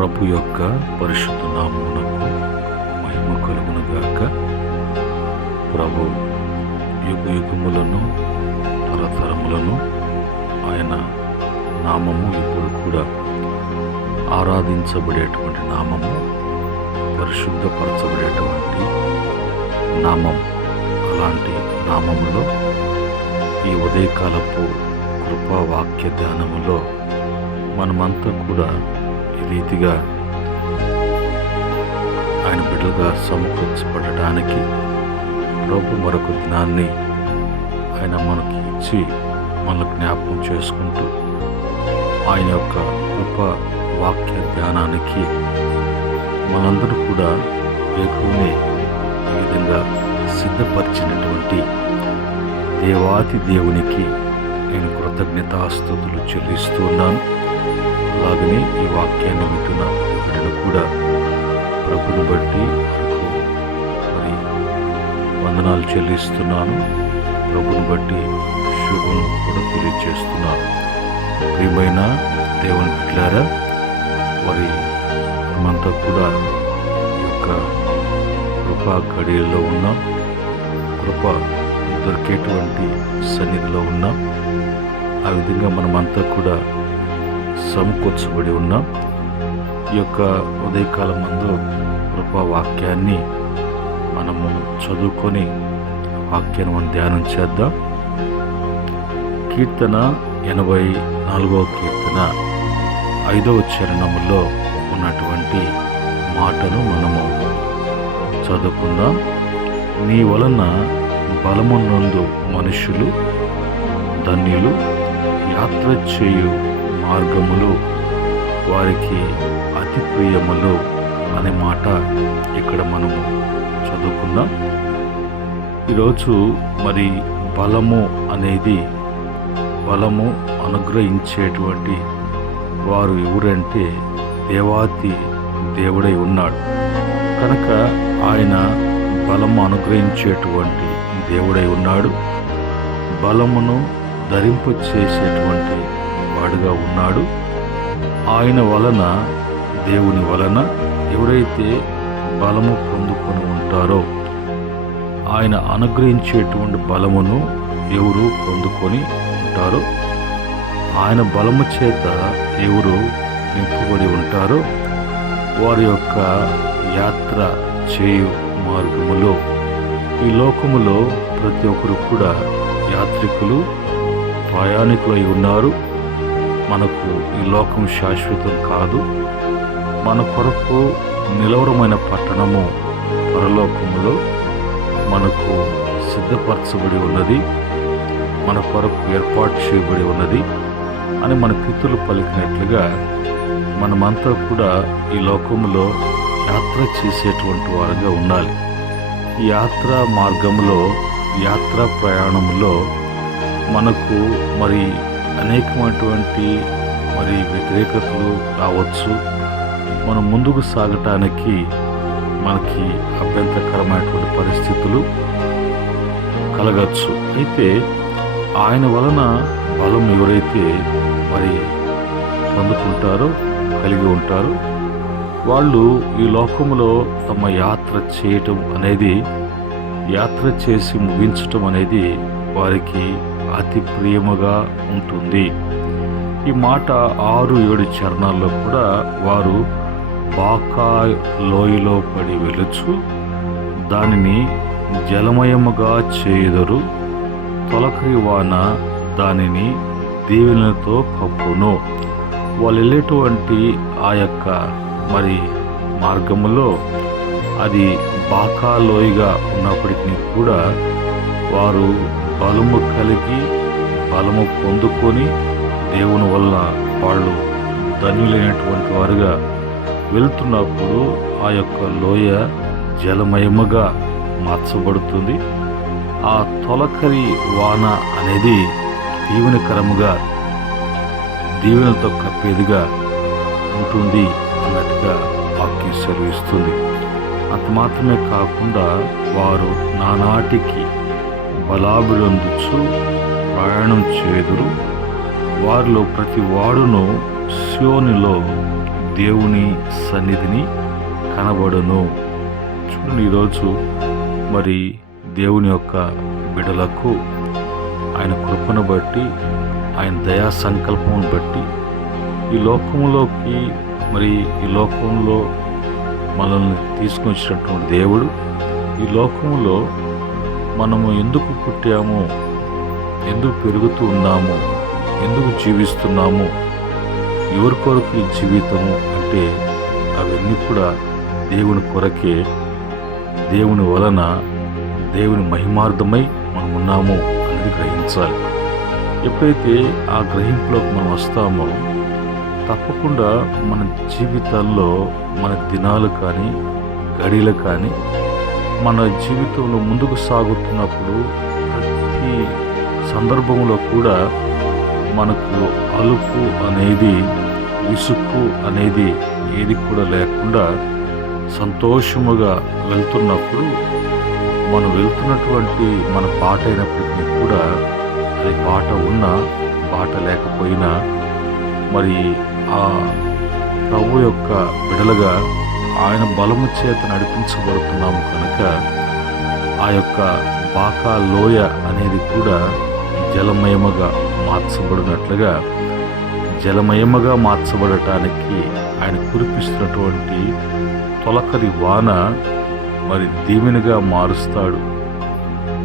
ప్రభు యొక్క పరిశుద్ధ నామమునకు మహిమ కలుగునుగాక. ప్రభు యుగయుగములను తరతరములను ఆయన నామము ఇప్పుడు కూడా ఆరాధించబడేటువంటి నామము, పరిశుద్ధపరచబడేటువంటి నామం. అలాంటి నామములో ఈ ఉదయకాలపు కృపా వాక్య ధ్యానములో మనమంతా కూడా ఈ రీతిగా ఆయన బిడ్డలుగా సమకూర్చబడటానికి ప్రభు మరొక దినాన్ని ఆయన మనకి ఇచ్చి మనల్ని జ్ఞాపకం చేసుకుంటూ ఆయన యొక్క కృప వాక్య ధ్యానానికి మనందరూ కూడా వేకువనే ఈ విధంగా సిద్ధపరిచినటువంటి దేవాతి దేవునికి నేను కృతజ్ఞతాస్తుతులు చెల్లిస్తూ ఉన్నాను. అలాగనే ఈ వాక్యాన్ని వింటున్న బిడ్డలు కూడా ప్రభుని బట్టి మరి వందనాలు చెల్లిస్తున్నాను. ప్రభుని బట్టి శుభం కూడా తెలియజేస్తున్నాను. ప్రియమైన దేవుని బిడ్డలారా, మరి మనమంతా కూడా ఈ యొక్క కృపా గడియల్లో ఉన్నాం. కృప దొరికేటువంటి సన్నిధిలో ఉన్నాం. ఆ విధంగా మనమంతా కూడా సమకూర్చబడి ఉన్నాం. ఈ యొక్క ఉదయకాలం మందు కృపా వాక్యాన్ని మనము చదువుకొని వాక్యాన్ని మనం ధ్యానం చేద్దాం. కీర్తన 84వ కీర్తన 5వ చరణములో ఉన్నటువంటి మాటను మనము చదువుకుందాం. నీ వలన బలమునందు మనుషులు ధన్యులు, యాత్ర చేయు మార్గములు వారికి అతి ప్రియములు అనే మాట ఇక్కడ మనము చదువుకుందాం. ఈరోజు మరి బలము అనేది, బలము అనుగ్రహించేటువంటి వారు ఎవరంటే దేవాతి దేవుడై ఉన్నాడు కనుక ఆయన బలము అనుగ్రహించేటువంటి దేవుడై ఉన్నాడు. బలమును ధరింపు చేసేటువంటి వాడుగా ఉన్నాడు. ఆయన వలన, దేవుని వలన ఎవరైతే బలము పొందుకొని ఉంటారో, ఆయన అనుగ్రహించేటువంటి బలమును ఎవరు పొందుకొని ఉంటారో, ఆయన బలము చేత ఎవరు నింపబడి ఉంటారో వారి యొక్క యాత్ర చేయు మార్గములో, ఈ లోకములో ప్రతి ఒక్కరు కూడా యాత్రికులు, ప్రయాణికులై ఉన్నారు. మనకు ఈ లోకం శాశ్వతం కాదు. మన కొరకు నిలవరమైన పట్టణము పరలోకములో మనకు సిద్ధపరచబడి ఉన్నది, మన కొరకు ఏర్పాటు చేయబడి ఉన్నది అని మన పితరులు పలికినట్లుగా మనమంతా కూడా ఈ లోకములో యాత్ర చేసేటువంటి వారుగా ఉండాలి. ఈ యాత్రా మార్గంలో, యాత్రా ప్రయాణంలో మనకు మరి అనేకమైనటువంటి మరి వ్యతిరేకతలు రావచ్చు. మనం ముందుకు సాగటానికి మనకి అభ్యంతరకరమైనటువంటి పరిస్థితులు కలగచ్చు. అయితే ఆయన వలన బలం ఎవరైతే మరి పొందుకుంటారో, కలిగి ఉంటారో, వాళ్ళు ఈ లోకములో తమ యాత్ర చేయటం అనేది, యాత్ర చేసి ముగించటం అనేది వారికి అతి ప్రియముగా ఉంటుంది. ఈ మాట 6-7 చరణాల్లో కూడా వారు బాకా లోయలో పడి వెలుచు దానిని జలమయముగా చేయుదురు, తొలకరి వాన దానిని దీవెనలతో కప్పును. వాళ్ళు వెళ్ళేటువంటి ఆ యొక్క మరి మార్గములో అది బాకా లోయగా ఉన్నప్పటికీ కూడా వారు బలము కలిగి, బలము పొందుకొని దేవుని వల్ల వాళ్ళు ధన్యులైనటువంటి వారుగా వెళ్తున్నప్పుడు ఆ యొక్క లోయ జలమయముగా మార్చబడుతుంది. ఆ తొలకరి వాన అనేది దీవెనకరముగా, దీవెనలతో కప్పేదిగా ఉంటుంది అన్నట్టుగా వాక్యం సెలవిస్తుంది. అంత మాత్రమే కాకుండా వారు నానాటికి బలాభినందుచు ప్రయాణం చేదురు. వారిలో ప్రతి వాడును సియోనులో దేవుని సన్నిధిని కనబడును. చూడండి, ఈరోజు మరి దేవుని యొక్క బిడలకు ఆయన కృపను బట్టి, ఆయన దయా సంకల్పం బట్టి ఈ లోకంలోకి, మరి ఈ లోకంలో మనల్ని తీసుకొని వచ్చినటువంటి దేవుడు, ఈ లోకంలో మనము ఎందుకు పుట్టాము, ఎందుకు పెరుగుతూ ఉన్నాము, ఎందుకు జీవిస్తున్నాము, ఎవరి కొరకు ఈ జీవితము అంటే అవన్నీ కూడా దేవుని కొరకే, దేవుని వలన, దేవుని మహిమార్థమై మనం ఉన్నాము అనేది గ్రహించాలి. ఎప్పుడైతే ఆ గ్రహింపులోకి మనం వస్తామో తప్పకుండా మన జీవితాల్లో, మన దినాలు కానీ గడియలు కానీ మన జీవితంలో ముందుకు సాగుతున్నప్పుడు ప్రతి సందర్భంలో కూడా మనకు అలుపు అనేది, విసుక్కు అనేది ఏది కూడా లేకుండా సంతోషముగా వెళ్తున్నప్పుడు, మనం వెళ్తున్నటువంటి మన బాట అయినప్పటికీ కూడా అది బాట ఉన్నా బాట లేకపోయినా మరి ఆ ప్రభు యొక్క బిడలుగా ఆయన బలము చేత నడిపించబడుతున్నాము కనుక ఆ యొక్క బాకా లోయ అనేది కూడా జలమయముగా మార్చబడినట్లుగా, జలమయముగా మార్చబడటానికి ఆయన కురిపిస్తున్నటువంటి తొలకరి వాన మరి దీవెనగా మారుస్తాడు.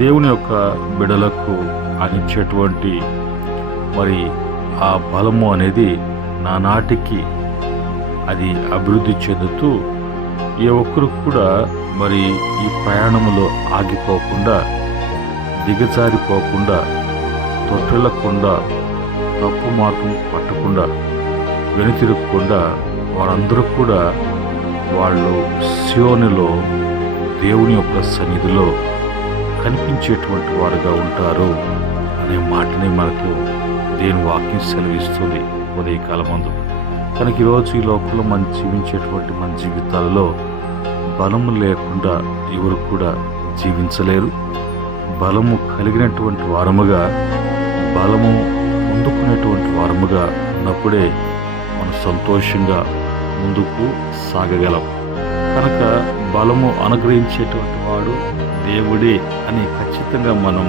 దేవుని యొక్క బిడలకు ఆయన ఇచ్చేటువంటి మరి ఆ బలము అనేది నానాటికి అది అభివృద్ధి చెందుతూ ఏ ఒక్కరు కూడా మరి ఈ ప్రయాణంలో ఆగిపోకుండా, దిగజారిపోకుండా, తొట్టిల్లకుండా, తప్పు మార్గం పట్టకుండా, వెనుతిరగకుండా వారందరూ కూడా వాళ్ళు సియోనులో దేవుని యొక్క సన్నిధిలో కనిపించేటువంటి వారుగా ఉంటారు అనే మాటని మనకు దేవుని వాక్యం సెలవిస్తుంది ఉదయకాలమందు. కనుక ఈరోజు ఈ లోకంలో మనం జీవించేటువంటి మన జీవితాలలో బలము లేకుండా ఎవరు కూడా జీవించలేరు. బలము కలిగినటువంటి వారముగా, బలము పొందుకునేటువంటి వారముగా ఉన్నప్పుడే మనం సంతోషంగా ముందుకు సాగగలం. కనుక బలము అనుగ్రహించేటువంటి వాడు దేవుడే అని ఖచ్చితంగా మనం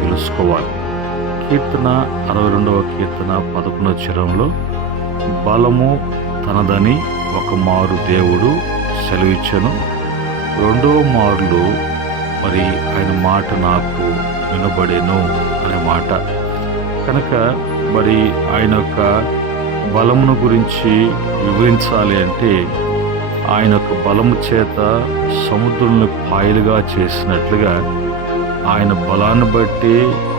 తెలుసుకోవాలి. కీర్తన 62వ కీర్తన 11వ చరణంలో బలము తనదని ఒక మారు దేవుడు సెలవిచ్చెను, రెండవ మారులు మరి ఆయన మాట నాకు వినబడేను అనే మాట. కనుక మరి ఆయన యొక్క బలమును గురించి వివరించాలి అంటే ఆయన యొక్క బలము చేత సముద్రులను పాయలుగా చేసినట్లుగా ఆయన బలాన్ని బట్టి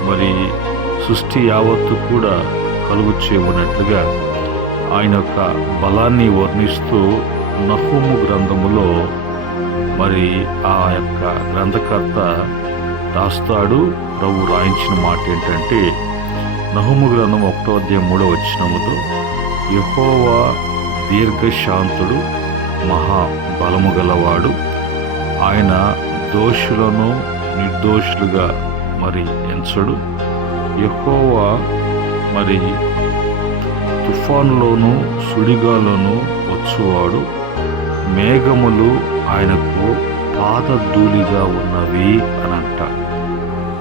మరి సృష్టి యావత్తు కూడా కలుగు చేయబడినట్లుగా ఆయన యొక్క బలాన్ని వర్ణిస్తూ నహూము గ్రంథములో మరి ఆ యొక్క గ్రంథకర్త రాస్తాడు. ప్రభు రాయించిన మాట ఏంటంటే నహూము గ్రంథం 1వ అధ్యాయం 3వ వచనముతో, యెహోవా దీర్ఘశాంతుడు, మహా బలము గలవాడు, ఆయన దోషులను నిర్దోషులుగా మరి ఎంచడు. యెహోవా మరి తుఫానులోను సుడిగాలోను వచ్చువాడు, మేఘములు ఆయనకు పాదధూళిగా ఉన్నవి అని అంట.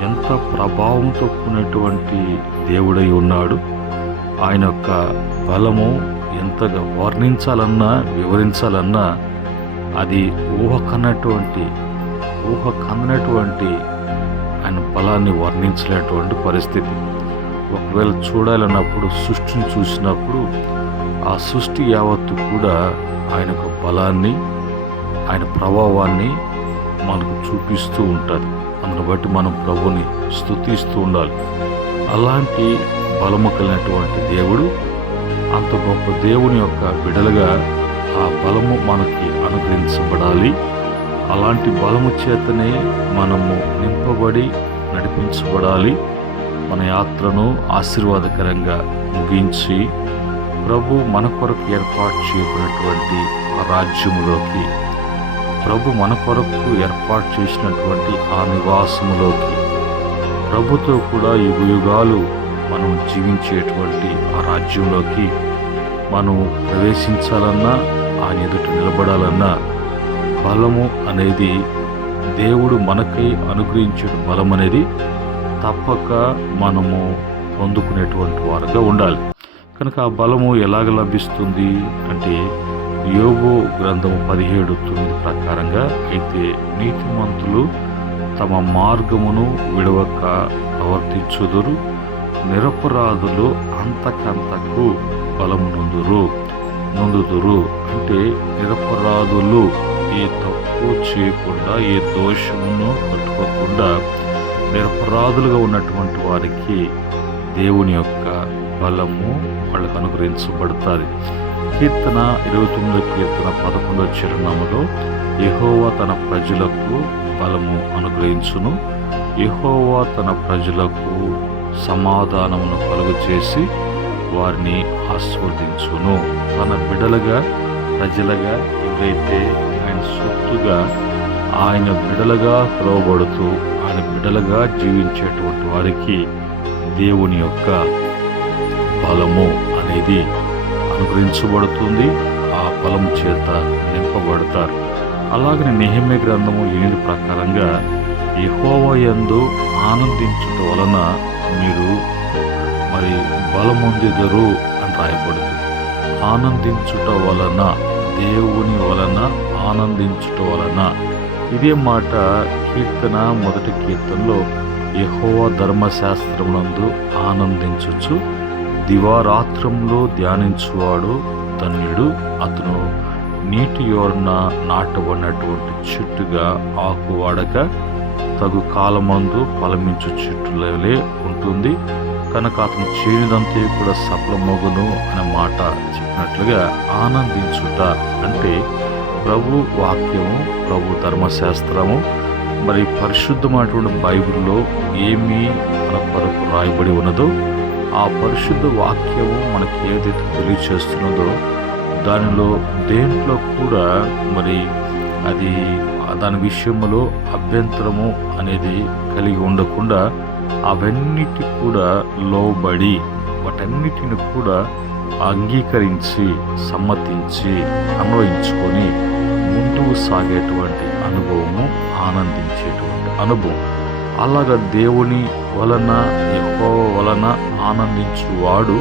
ఎంత ప్రభావంతో కూడినటువంటి దేవుడై ఉన్నాడు. ఆయన యొక్క బలము ఎంతగా వర్ణించాలన్నా, వివరించాలన్నా అది ఊహ కందనటువంటి ఆయన బలాన్ని వర్ణించలేటువంటి పరిస్థితి. ఒకవేళ చూడాలన్నప్పుడు, సృష్టిని చూసినప్పుడు ఆ సృష్టి యావత్తు కూడా ఆయన యొక్క బలాన్ని, ఆయన ప్రభావాన్ని మనకు చూపిస్తూ ఉంటుంది. అందును బట్టి మనం ప్రభుని స్తుతిస్తూ ఉండాలి. అలాంటి బలము కలిగినటువంటి దేవుడు, అంత గొప్ప దేవుని యొక్క బిడలుగా ఆ బలము మనకి అనుగ్రహించబడాలి. అలాంటి బలము చేతనే మనము నింపబడి నడిపించబడాలి. మన యాత్రను ఆశీర్వాదకరంగా ముగించి ప్రభు మన కొరకు ఏర్పాటు చేయబడినటువంటి ఆ రాజ్యములోకి, ప్రభు మన కొరకు ఏర్పాటు చేసినటువంటి ఆ నివాసములోకి, ప్రభుతో కూడా యుగాలు మనం జీవించేటువంటి ఆ రాజ్యంలోకి మనం ప్రవేశించాలన్నా, ఆయన ఎదుట నిలబడాలన్నా బలము అనేది, దేవుడు మనకై అనుగ్రహించిన బలం అనేది తప్పక మనము పొందుకునేటువంటి వారుగా ఉండాలి. కనుక ఆ బలము ఎలాగ లభిస్తుంది అంటే, యోబు గ్రంథము 17:9 ప్రకారంగా అయితే నీతిమంతులు తమ మార్గమును విడవక ప్రవర్తించుదురు, నిరపరాధులు అంతకంతకు బలము నొందుదురు. అంటే నిరపరాధులు ఏ తప్పు చేయకుండా, ఏ దోషమును పట్టుకోకుండా నిరపరాధులుగా ఉన్నటువంటి వారికి దేవుని యొక్క బలము వాళ్ళకు అనుగ్రహించబడుతుంది. కీర్తన 29 కీర్తన 11వ చరణంలో యెహోవా తన ప్రజలకు బలము అనుగ్రహించును, యెహోవా తన ప్రజలకు సమాధానమును కలుగజేసి వారిని ఆస్వాదించును. తన బిడలుగా, ప్రజలుగా ఎవరైతే ఆయన సొత్తుగా, ఆయన బిడలుగా పిలువబడుతూ ఆయన బిడలుగా జీవించేటువంటి వారికి దేవుని యొక్క బలము అనేది అనుగ్రహించబడుతుంది. ఆ బలము చేత నింపబడతారు. అలాగనే నెహెమ్యా గ్రంథము 8 ప్రకారంగా యెహోవా యందు ఆనందించుట వలన మీరు మరి బలమొందెదరు అని రాయబడింది. ఆనందించుట వలన, దేవుని వలన ఆనందించుట వలన. ఇదే మాట కీర్తన 1 కీర్తనలో యెహోవా ధర్మశాస్త్రమునందు ఆనందించుచు దివారాత్రంలో ధ్యానించువాడు ధన్యుడు, అతను నీటి యోరన నాటబడినటువంటి చెట్టుగా ఆకు వాడక తగు కాలమందు ఫలమించు చెట్టులే ఉంటుంది, కనుక అతను చేయనిదంతే కూడా సఫలమగును అనే మాట చెప్పినట్లుగా ఆనందించుట అంటే ప్రభు వాక్యము, ప్రభు ధర్మశాస్త్రము, మరి పరిశుద్ధమైనటువంటి బైబిల్లో ఏమి మన కొరకు రాయబడి ఉన్నదో ఆ పరిశుద్ధ వాక్యము మనకి ఏదైతే తెలియచేస్తున్నదో దానిలో దేంట్లో కూడా మరి అది దాని విషయంలో అభ్యంతరము అనేది కలిగి ఉండకుండా అవన్నిటి కూడా లోబడి వాటన్నిటిని కూడా అంగీకరించి, సమ్మతించి, అన్వయించుకొని ముందుకు సాగేటువంటి అనుభవము, ఆనందించేటువంటి అనుభవం. అలాగా దేవుని వలన, యెహోవా వలన ఆనందించువాడు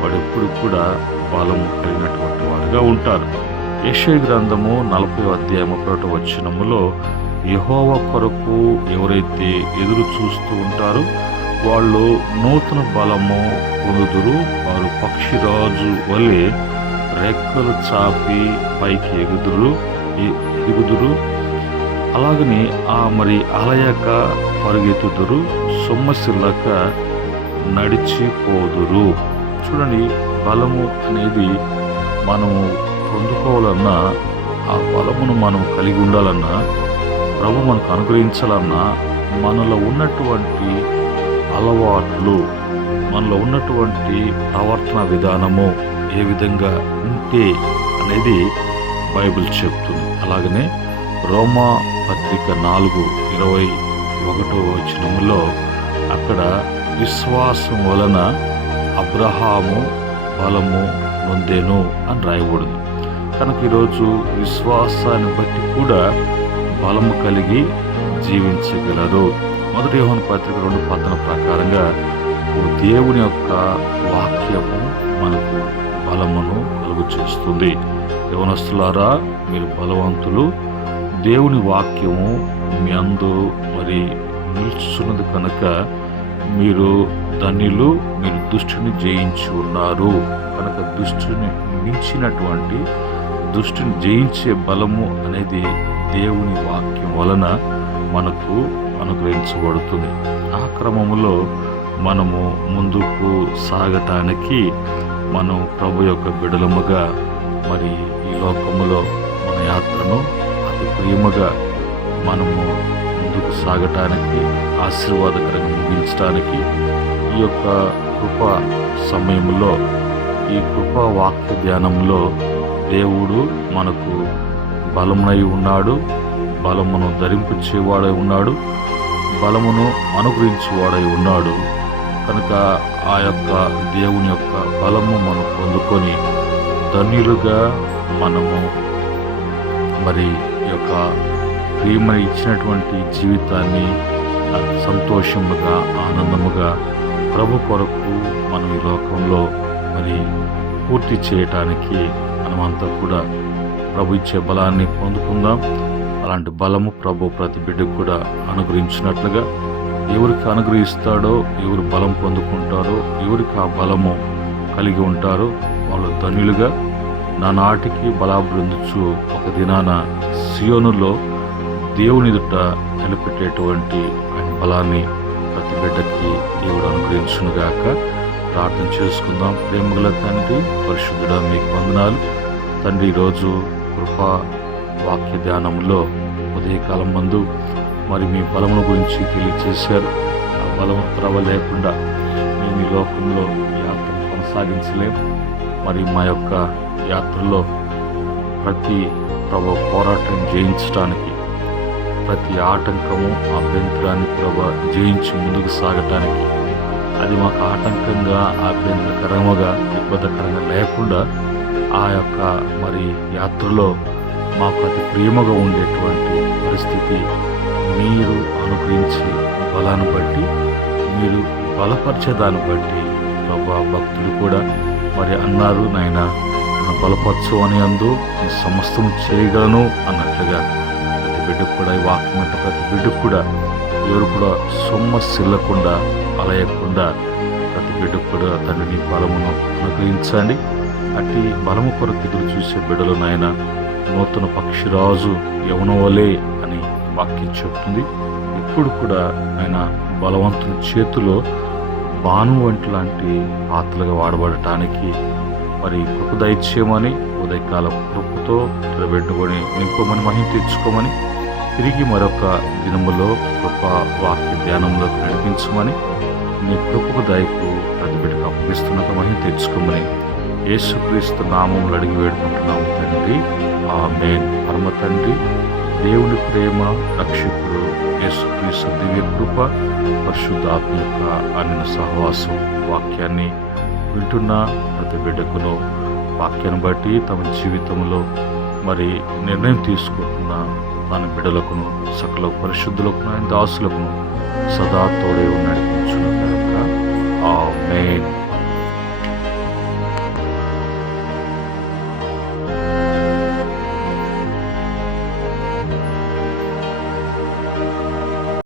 వాడెప్పుడు కూడా బలము కలిగినటువంటి వారుగా ఉంటారు. యెషయా గ్రంథము 40వ అధ్యాయము 1వ వచనములో యెహోవా కొరకు ఎవరైతే ఎదురు చూస్తూ ఉంటారో వాళ్ళు నూతన బలము పొందుదురు, వారు పక్షిరాజు వలె రెక్కలు చాపి పైకి ఎగుదురు, అలాగనే మరి అలయక పరుగెత్తుదురు, సొమ్మసిల్లక నడిచిపోదురు. చూడండి, బలము అనేది మనము పొందుకోవాలన్నా, ఆ బలమును మనం కలిగి ఉండాలన్నా, ప్రభు మనకు అనుగ్రహించాలన్నా మనలో ఉన్నటువంటి అలవాట్లు, మనలో ఉన్నటువంటి ప్రవర్తన విధానము ఏ విధంగా ఉంటే అనేది బైబిల్ చెప్తుంది. అలాగనే రోమా పత్రిక 4:21 వచనములో అక్కడ విశ్వాసం వలన అబ్రహాము బలము నొందెను అని రాయబడింది. కనుక ఈరోజు విశ్వాసాన్ని బట్టి కూడా బలము కలిగి జీవించగలరు. 1 యోహాను పత్రిక 2:10 ప్రకారంగా దేవుని యొక్క వాక్యము మనకు బలమును కలుగు చేస్తుంది. యవనస్తులారా, మీరు బలవంతులు, దేవుని వాక్యము మీ అందు మరి నిలుచున్నది కనుక మీరు ధన్యులు, మీరు దుష్టుని జయించి ఉన్నారు. కనుక దుష్టుని మించినటువంటి, దుష్టుని జయించే బలము అనేది దేవుని వాక్యం వలన మనకు అనుగ్రహించబడుతుంది. ఆ క్రమములో మనము ముందుకు సాగటానికి మనం ప్రభు యొక్క బిడలముగా మరి ఈ లోకములో మన యాత్రను అతి ప్రియముగా మనము ముందుకు సాగటానికి, ఆశీర్వాదకరంగా ముగించడానికి ఈ యొక్క కృపా సమయంలో, ఈ కృపా వాక్య ధ్యానంలో దేవుడు మనకు బలమునై ఉన్నాడు, బలమును ధరింపుచేవాడై ఉన్నాడు, బలమును అనుగ్రహించేవాడై ఉన్నాడు. కనుక ఆ యొక్క దేవుని యొక్క బలము మనం పొందుకొని ధన్యులుగా మనము మరి ఈ యొక్క ప్రియమని ఇచ్చినటువంటి జీవితాన్ని సంతోషముగా ఆనందముగా ప్రభు కొరకు మనం ఈ లోకంలో మరి పూర్తి చేయటానికి మనమంతా కూడా ప్రభు ఇచ్చే బలాన్ని పొందుకుందాం. అలాంటి బలము ప్రభు ప్రతి బిడ్డకు కూడా అనుగ్రహించినట్లుగా ఎవరికి అనుగ్రహిస్తాడో, ఎవరు బలం పొందుకుంటారో, ఎవరికి ఆ బలము కలిగి ఉంటారో వాళ్ళు ధన్యులుగా నానాటికి బలాభివృందుచు ఒక దినాన సియోనులో దేవుని ఎదుట నిలబెట్టేటువంటి ఆయన బలాన్ని ప్రతి బిడ్డకి దేవుడు అనుగ్రహించునుగాక. ప్రార్థన చేసుకుందాం. ప్రేమగల తండ్రి, పరిశుద్ధుడా మీకు వందనాలు తండ్రి. ఈరోజు కృపా వాక్య ధ్యానంలో ఉదయకాలం మందు మరి మీ బలమును గురించి తెలియజేశారు. ఆ బలము ప్రభ లేకుండా మేము ఈ లోకంలో యాత్ర కొనసాగించలేము. మరి మా యొక్క యాత్రలో ప్రతి ప్రభ పోరాటం జయించడానికి, ప్రతి ఆటంకము అభ్యంతరాన్ని ప్రభ జయించి ముందుకు సాగటానికి, అది మాకు ఆటంకంగా అభ్యంతరకరముగా ఇబ్బందికరంగా లేకుండా ఆ యొక్క మరి యాత్రలో మాకు అతి ప్రేమగా ఉండేటువంటి పరిస్థితి మీరు అనుగ్రహించి బలాన్ని బట్టి, మీరు బలపరిచేదాన్ని బట్టి ప్రభా భక్తులు కూడా మరి అన్నారు, నాయన బలపరచు అని అందు నేను సమస్తము చేయగలను అన్నట్లుగా ప్రతి బిడ్డకు కూడా ఈ వాక్యం అంటే ప్రతి బిడ్డకు కూడా ఎవరు కూడా సొమ్మసిల్లకుండా అలయకుండా ప్రతి బిడ్డకు కూడా తండ్రిని బలమును అనుగ్రహించండి. అట్టి బలము కొరకు ఎదురు చూసే బిడ్డలు నాయన నూతన పక్షిరాజు యవనవలే అని వాక్యం చెప్తుంది. ఎప్పుడు కూడా ఆయన బలవంతుని చేతిలో బాను వంటి లాంటి పాత్రలుగా వాడబడటానికి మరి కృప దయచేయమని, ఉదయకాల కృపతో నిలబెట్టుకొని నింపమని, మహిమ తెచ్చుకోమని, తిరిగి మరొక దినములో కృప వాక్య ధ్యానంలోకి నడిపించమని, నీ కృపకు దయకు ప్రతి బిడ్డకు అప్పగిస్తున్నట్టు మహిమ తెచ్చుకోమని యేసుక్రీస్తు నామములు అడిగి వేడుకుంటున్నాము తండ్రి. ఆమేన్. పరమ తండ్రి దేవుని ప్రేమ, రక్షకుడు యేసుక్రీస్తు దివ్య కృప, పరిశుద్ధాత్మ యొక్క అన్ని సహవాసం వాక్యాన్ని వింటున్న ప్రతి బిడ్డకును వాక్యాన్ని బట్టి తమ జీవితంలో మరి నిర్ణయం తీసుకుంటున్న తన బిడ్డలకును సకల పరిశుద్ధులకు దాసులకును సదా తోడే నడిపించును గాక. ఆమేన్.